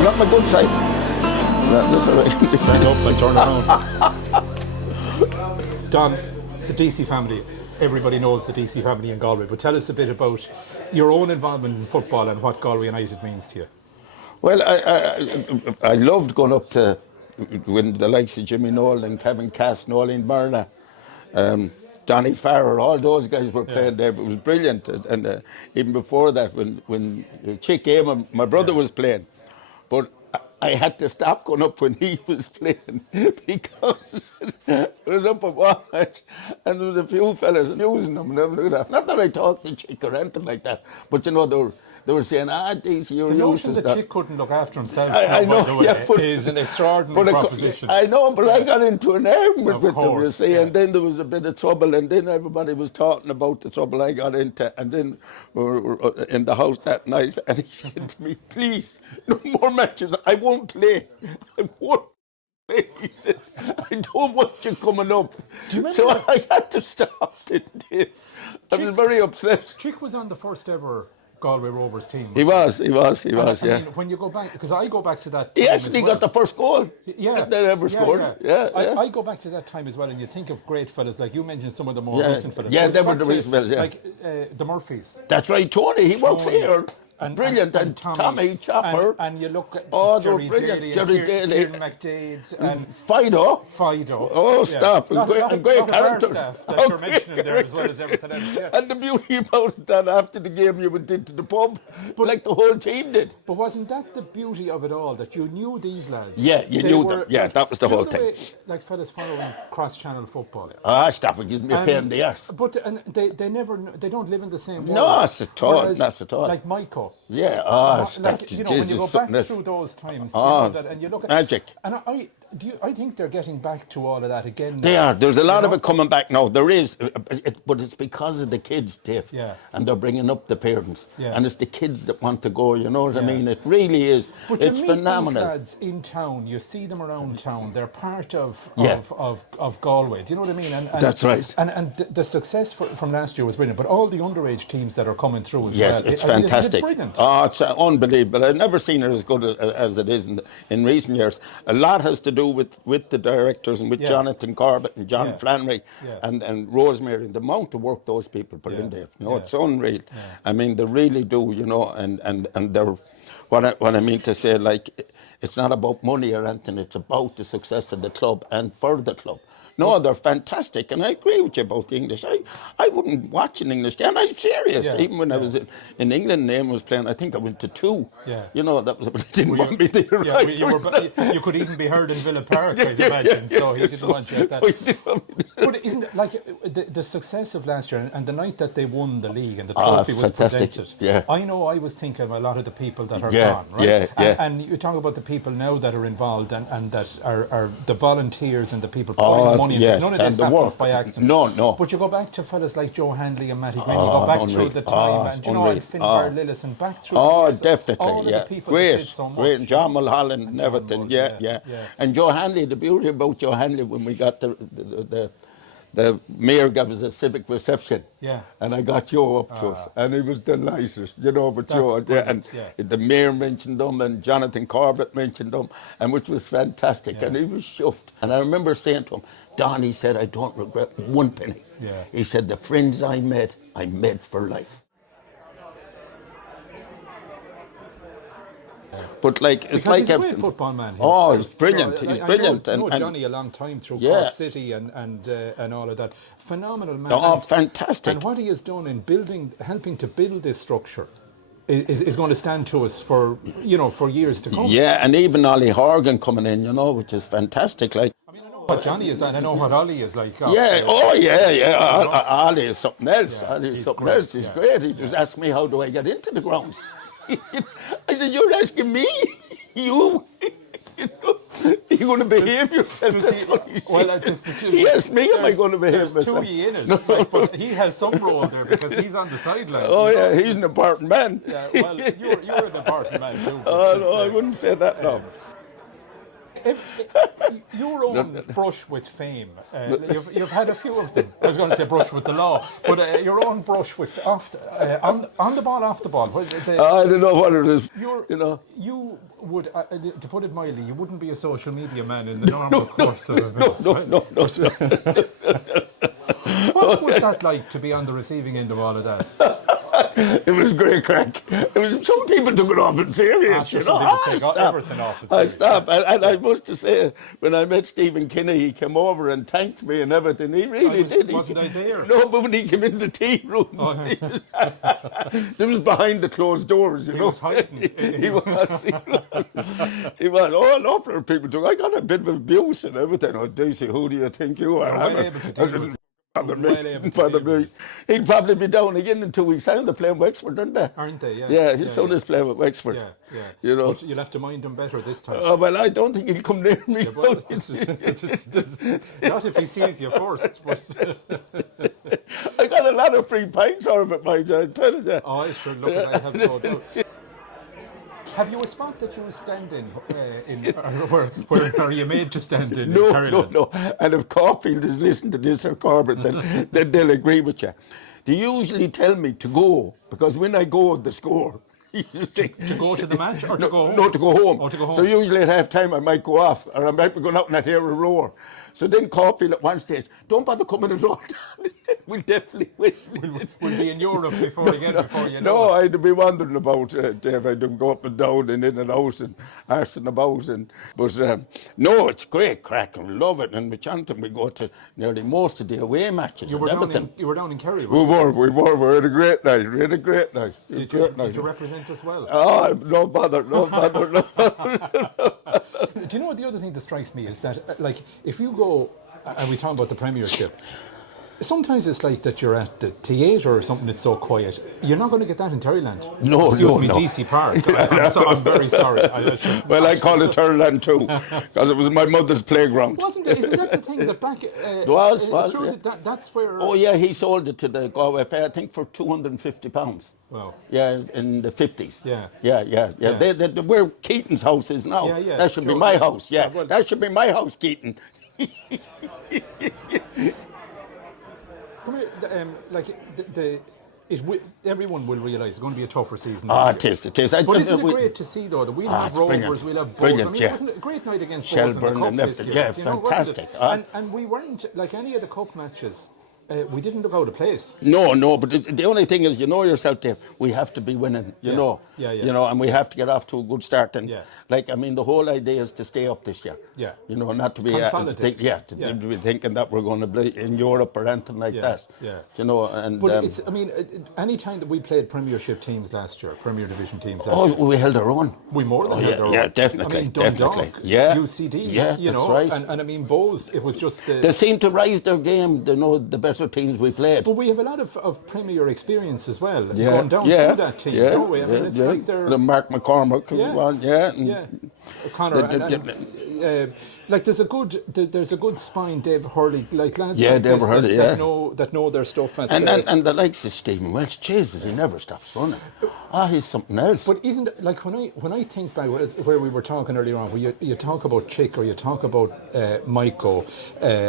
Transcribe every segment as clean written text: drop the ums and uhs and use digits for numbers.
He's on my good side. That's all right. Stand up and turn around. Don, the Deacy family. Everybody knows the Deacy family in Galway, but tell us a bit about your own involvement in football and what Galway United means to you. Well, I loved going up to when the likes of Jimmy Nolan and Kevin Cass, Nolan Byrne, Donny Farrer, all those guys were playing there. It was brilliant. And even before that, when Chick Eamon, my brother was playing, but I had to stop going up when he was playing because it was up at one match and there was a few fellas using them. Not that I talked to Chick or anything like that, but you know, they were saying, Deacy, you're The notion using that Chick couldn't look after himself, I know, by the way, yeah, but, is an extraordinary proposition. I know, but I got into an argument Of with them, you course, see, yeah. and then there was a bit of trouble, and then everybody was talking about the trouble I got into, and then we were in the house that night, and he said to me, please, no more matches, I won't play. I won't play. He said, I don't want you coming up. So I had to stop it. I was very upset. Chick was on the first ever Galway Rovers team. He was, I yeah. mean, when you go back, because I go back to that He time actually as well. got the first goal Yeah, they ever scored. Yeah. I go back to that time as well, and you think of great fellas, like you mentioned some of the more recent fellas. Yeah, But they were back the to, recent fellas, yeah. Like the Murphys. That's right, Tony, he works here. Brilliant, and Tommy Chopper. And you look at they were Jerry brilliant. Daly, Jerry and Daly. Kieran McDade, and Fido. Fido. Stop. Lot And great of our characters. staff that you're mentioning there as well as everything else. Yeah. And the beauty about it, that after the game you went into the pub, like the whole team did. But wasn't that the beauty of it all, that you knew these lads? Yeah, you knew them. Yeah, that was the whole thing. Way, like fellas following cross-channel football. Stop, it gives me a pain in the arse. But they don't live in the same world. No, not at all, Whereas, not at all. Like Michael. Yeah, stop. Like, you know, when you go back through those times, you know, that, and you look at magic. And I think they're getting back to all of that again. They are. There's a lot of it coming back now. There is, but it's because of the kids, Dave. Yeah. And they're bringing up the parents. Yeah. And it's the kids that want to go. You know what I mean? It really is. But it's you meet phenomenal. these lads in town. You see them around town. They're part of Galway. Do you know what I mean? And that's right. And the success from last year was brilliant. But all the underage teams that are coming through as well. Yes, it's fantastic. It's brilliant. It's unbelievable. I've never seen it as good as it is in recent years. A lot has to do with the directors and with Jonathan Corbett and John Flannery and Rosemary, and the amount of work those people put in there. You know, it's unreal. Yeah. I mean, they really do, you know, and they're, what I mean to say, like, it's not about money or anything, it's about the success of the club and for the club. No, they're fantastic, and I agree with you about the English. I wouldn't watch an English game. I'm serious. Yeah, even when I was in England, Name was playing. I think I went to 2. Yeah. You know, that was. But he didn't want me there. Yeah, right? You could even be heard in Villa Park, I'd imagine. So he didn't want you at that. So he didn't want me there. But isn't it like the success of last year and the night that they won the league and the trophy was presented? Yeah. I know I was thinking of a lot of the people that are gone, right? And you talk about the people now that are involved and that are the volunteers and the people putting money. None of this happens by accident. No. But you go back to fellas like Joe Handley and Matty Green, you go back through the time, and you know, Finbar Lillis and back through the years, definitely, all of the people that did so much. Great, John Mulholland and everything, yeah. And Joe Handley, the beauty about Joe Handley, when we got the mayor gave us a civic reception, and I got Joe up to it, and he was delighted, you know. But Joe, and the mayor mentioned them, and Jonathan Corbett mentioned them, and which was fantastic, and he was chuffed. And I remember saying to him, Don, he said, I don't regret one penny. Yeah. He said, the friends I made for life. But like, it's because like he's a great football man. He's brilliant. He's brilliant. I know Johnny a long time through Cork City and all of that. Phenomenal man. Fantastic. And what he has done in helping to build this structure is going to stand to us for years to come. Yeah, and even Ollie Horgan coming in, you know, which is fantastic. Like, I mean, I know what Johnny is, and I know what Ollie is like. Yeah, Ollie is something else. Ollie is something else. He's great. He just asked me, how do I get into the grounds? I said, you're asking me? You're going to behave yourself. That's what he said. He asked me, am I going to behave myself? There's 2 in it, but he has some role there because he's on the sideline. Oh, yeah, he's an important man. Yeah, well, you're an important man too. Oh, no, I wouldn't say that, no. Your own brush with fame, you've had a few of them. I was going to say brush with the law, but your own brush with on the ball, off the ball. I don't know what it is. You would, to put it mildly, you wouldn't be a social media man in the normal course of events. No. What was that like to be on the receiving end of all of that? It was great crack. Some people took it off in serious, Stop. Everything off in serious. Stop. And I must say, when I met Stephen Kinney, he came over and thanked me and everything. He really did. Wasn't I there? No, but when he came in the tea room, it was behind the closed doors, He was hiding. He was. Oh, an awful lot of people took. I got a bit of abuse and everything. Oh, Deacy, who do you think you are? Well able to deal with it. He'd probably be down again in 2 weeks' time. They're playing Wexford, aren't they? Aren't they? Yeah. Yeah, his son is playing with Wexford. Yeah. But you'll have to mind him better this time. Well, I don't think he'll come near me. Well, not if he sees you first. I got a lot of free pints out of it, mind you, I'm telling you. Oh, I sure look, I have no doubt. Have you a spot that you stand in where are you made to stand in? No. And if Caulfield is listening to this or Corbett, then they'll agree with you. They usually tell me to go, because when I go, they score. To go to the match or to go home? No, to go home. Oh, to go home. So usually at half time I might go off, or I might be going out and I'd hear a roar. So then Caulfield at one stage, don't bother coming at all. We'll definitely win. We'll be in Europe before you know. No, I'd be wondering about Dave. I'd go up and down and in and out and arsing about. But no, it's great crack. I love it. And with Chanton, we go to nearly most of the away matches. You were down in Kerry. We were. We had a great night. Did you represent us well? Oh, no bother. Do you know what the other thing that strikes me is that, like, if you go, and we talk about the Premiership, sometimes it's like that you're at the theatre or something that's so quiet. You're not going to get that in Terryland. No. DC Park. I'm very sorry. I call it Terryland too, because it was my mother's playground. Wasn't it? Isn't that the thing that back? That's where. Oh yeah, he sold it to the Galway Fair, I think, for £250. Wow. Yeah, in the 50s. Yeah. Where Keaton's house is now. Yeah. That should be my house. Yeah, well, that should be my house, Keaton. Everyone will realise it's going to be a tougher season. It is. But isn't it great to see, though, that we'll have Rovers, we'll have Bulls. I mean, it wasn't a great night against Shelburne Bulls in the Cup this year. Yeah, fantastic. And we weren't, like any of the Cup matches, we didn't look out of place. No, but the only thing is, you know yourself, Dave, we have to be winning, you know. Yeah. You know, and we have to get off to a good start. And, yeah. the whole idea is to stay up this year. Yeah. You know, not to be be thinking that we're going to be in Europe or anything like that. Yeah. You know, and... But any time that we played Premiership teams last year, Premier Division teams last year... we held our own. We more than held our own. Yeah, definitely. Dundalk, UCD, that's right. And I mean, Bowes, it was just... They seem to rise their game, the better teams we played. But we have a lot of Premier experience as well, going down through that team, don't we? I mean, it's like they're... Mark McCormack as well, Connor, like there's a good spine, Dave Hurley, like lads Dave Hurley, that know their stuff. And the likes of Stephen Welch, Jesus, he never stops running. He's something else. But isn't it, like when I think back where we were talking earlier on, where you talk about Chick, or you talk about Maiko,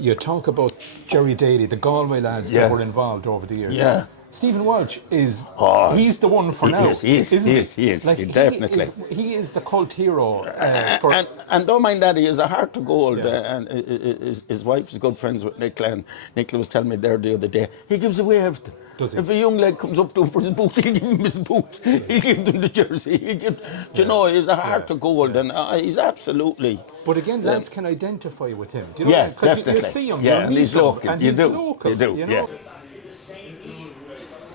you talk about Jerry Daly, the Galway lads that were involved over the years. Yeah. Stephen Welch is he's the one for now. He is. Like, definitely. He is the cult hero. And don't mind that, he has a heart to gold. And his wife's good friends with Nicola, and Nicola was telling me there the other day, he gives away everything. Does he? If a young lad comes up to him for his boots, he'll give him his boots. He'll give them the jersey. You know, he has a heart to gold, and he's absolutely... But again, lads can identify with him. Do you know definitely. You see him, and he's local. And he's local. You do, you know?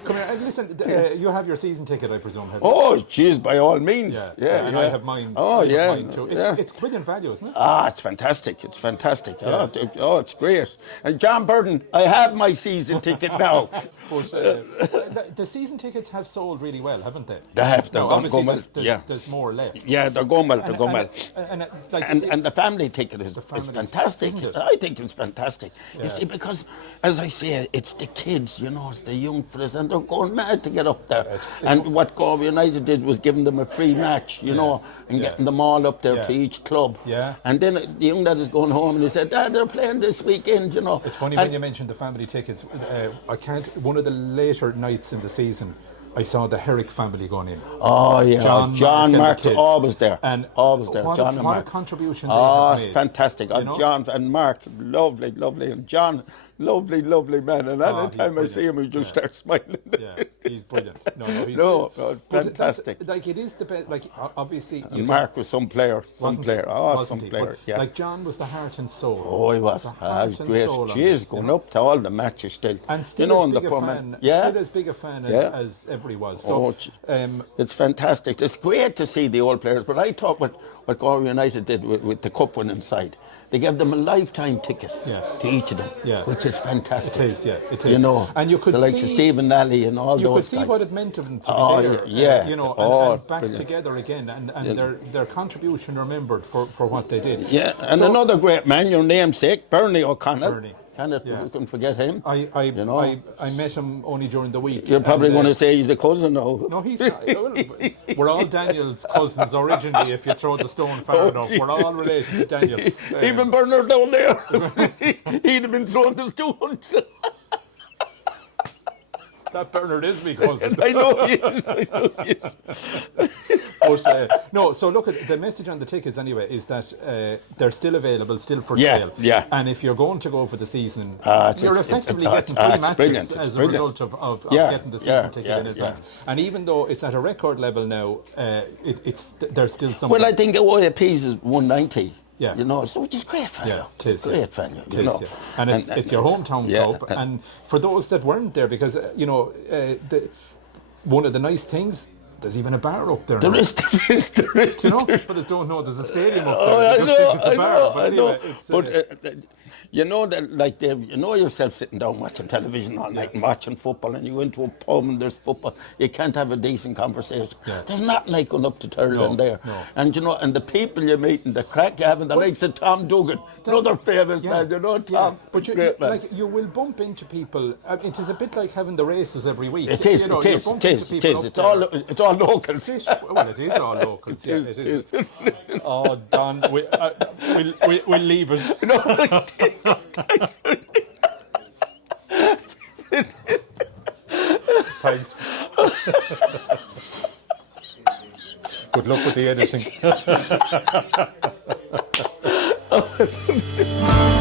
Come here, listen, you have your season ticket, I presume, have you? Oh, jeez, by all means. And I have mine. Mine too. It's brilliant value, isn't it? It's fantastic. It's fantastic. It's great. And John Burton, I have my season ticket now. But the season tickets have sold really well, haven't they? They have. They're obviously going well. there's more left. Yeah, they're going well. And the family ticket is fantastic. I think it's fantastic. Yeah. You see, because as I say, it's the kids, it's the young fellas, and they're going mad to get up there. And what Galway United did was giving them a free match, and getting them all up there to each club. Yeah. And then the young lad is going home and he said, Dad, they're playing this weekend, It's funny when you mentioned the family tickets. One of the later nights in the season, I saw the Herrick family going in. Oh yeah, John Mark's always there. And always there. What a contribution they have made. It's fantastic. John and Mark, lovely, and John, lovely man. And any time I see him, he just starts smiling. Yeah, he's brilliant. He's fantastic. It is the best. Obviously. And Mark was some player. Yeah. Like John was the heart and soul. Oh, he was. Great. Jeez, going up to all the matches still. And still as big a fan as ever he was. So, it's fantastic. It's great to see the old players. But I thought what Galway United did with the cup winning side. They gave them a lifetime ticket to each of them, which is fantastic. It is, it is. And you could see like Stephen Nally and all those guys. You could see what it meant to them to be there. And back brilliant. Together again, and their contribution remembered for what they did. Yeah, and another great man, your namesake, Bernie O'Connell. You can forget him. I met him only during the week. You're probably going to say he's a cousin now. No, he's not. We're all Daniel's cousins originally, if you throw the stone far enough. We're all related to Daniel. Even Bernard down there. He'd have been throwing the stones. That Bernard is my cousin. I know he is. But, so look at the message on the tickets anyway is that they're still available, still for sale. Yeah. And if you're going to go for the season, you're effectively getting free matches as a result of getting the season ticket in advance. And even though it's at a record level now, there's still some. Well, I think OAP's is 190. Yeah. So which is great value. Yeah, it is. Great value. And it's your hometown club. And for those that weren't there, because, one of the nice things, there's even a bar up there. There is. Fellas don't know there's a stadium up there. They just think it's a bar. But anyway, you know that, like Dave, yourself sitting down watching television all night and watching football, and you go into a pub and there's football. You can't have a decent conversation. Yeah. There's nothing like going up to Turlin there. No. And and the people you meet and the crack you have, and the likes of Tom Duggan, another famous man. Tom. But you will bump into people. It is a bit like having the races every week. It is. It's all locals. Well, it is all locals. It is. Oh, Don, we'll leave it. Thanks. Good luck with the editing.